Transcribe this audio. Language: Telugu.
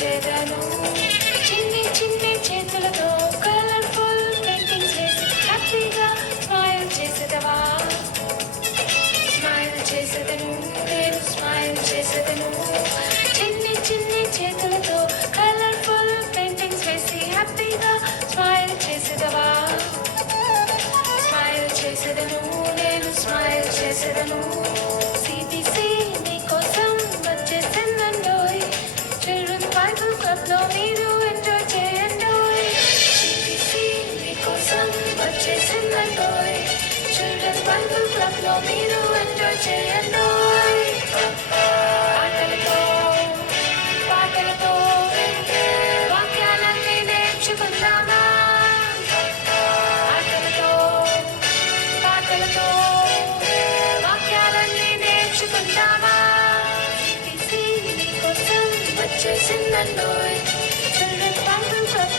వచ్చేదను చిన్ని చిన్ని చేతులతో కలర్ఫుల్ పెయింటింగ్స్ వేసి హ్యాపీగా స్మైల్ చేసేదవా స్మైల్ చేసేదను నేను స్మైల్ చేసేదను చిన్ని చిన్ని చేతులతో కలర్ఫుల్ పెయింటింగ్స్ వేసి హ్యాపీగా స్మైల్ చేసేదవా స్మైల్ చేసేదను నేను స్మైల్ చేసేదను సిబిసి నీకోసం వచ్చేసిందండోయ్ చిల్డ్రన్స్ బైబుల్ క్లబ్లో మీరు ఎంజాయ్ చేయండోయ్ సిబిసి నీకోసం వచ్చేసిందండోయ్ చిల్డ్రన్స్ బైబుల్ క్లబ్లో మీరు ఎంజాయ్ చేయండోయ్ ఆటలతో పాటలతో వాక్యాలన్నీ నేర్చుకుందామా ఆటలతో పాటలతో వాక్యాలన్నీ నేర్చుకుందామా సిబిసి నీకోసం వచ్చేసిందండోయ్ చిల్డ్రన్స్ బైబుల్ క్లబ్